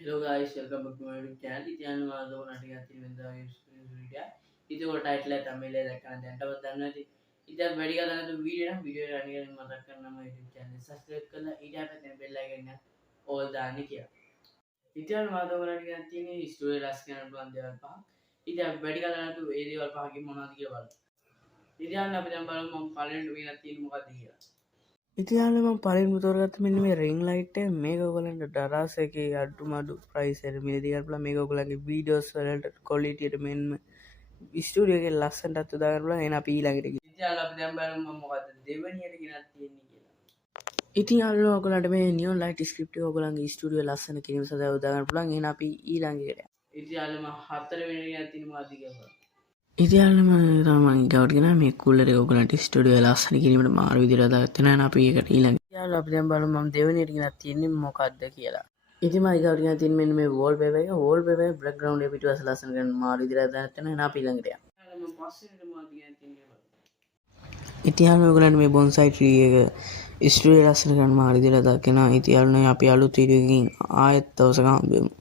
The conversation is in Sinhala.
Hello guys, welcome back to my YouTube channel. ఈ ఛానల్ మాతో నటిగా వీడియో ఇది ఒక టైటిల్ తమిళ దక్కన అంటే ఇది बढ़िया लगा तो वीडियो रहने का मदद करना मेरे YouTube चैनल सब्सक्राइब करना इधर पे बेल आइकन और दाने किया इधर माधव नटिगा तीन स्टोरी लास्ट के प्लान दे वाला इधर बढ़िया लगा तो ये दे वाला की मना दिया वाला इधर ना पे हम पालेंट भी ना तीन मुका दिया ඉතින් මම පළවෙනිම තෝරගත්ත මෙන්න මේ රින් ලයිට් එක මේක ඔයගලන්ට ඩරාස් එකේ අඩුමඩු ප්‍රයිස් එකට මිලදී ගන්න පුළුවන් මේක ඔයගලන්ගේ වීඩියෝස් වලට ක්වොලිටි එකට මෙන්න ස්ටුඩියෝ එකේ ලස්සනටත් යොදා ගන්න පුළුවන් එහෙනම් අපි ඊළඟට ගිහින් ඉතින් අපි දැන් බලමු මම මොකද්ද දෙවෙනියට ගෙනත් තියෙන්නේ කියලා ඉතින් යාළුවෝ ඔයගලන්ට මේ නියොන් ලයිට් ස්ක්‍රිප්ට් එක ඔයගලන්ගේ ස්ටුඩියෝ ලස්සන කිරීම සඳහා යොදා ගන්න පුළුවන් එහෙනම් අපි ඊළඟට ඉතින් යාළුවෝ මම හතරවෙනියට ගෙනත් තියෙන්නේ මොකද්ද කියලා ඉතින් මම ගවට ගෙන මේ කූලර් එක ඔයගලන්ට ස්ටුඩියෝ ලස්සන කිරීමට මාරු විදිහට හදාගත්තා නේද අපි ඒකට ඊළඟ යාළුවෝ අපි දැන් බලමු මම දෙවෙනියට ගෙනත් තියෙන්නේ මොකද්ද කියලා ඉතින් මම ගවට ගෙන තියෙන්නේ මෙන්න මේ වෝල්පේපර් එක වෝල්පේපර් එක බෑග්ග්‍රවුන්ඩ් එක පිටුපස්ස ලස්සන කරන්න මාරු විදිහට හදාගත්තා නේද අපි ඊළඟට යමු මම පස්සේට මොකක්ද ගෙන තියෙන්නේ ඉතින් යාළුවෝ ඔයගලන්ට මේ බොන්සයි ට්‍රී එක ස්ටුඩියෝ ලස්සන කරන්න මාරු විදිහට හදාගෙන ඉතින් යාළුවෝ අපි අලුත් වීඩියෝ එකකින් ආයෙත් දවසක හම්බෙමු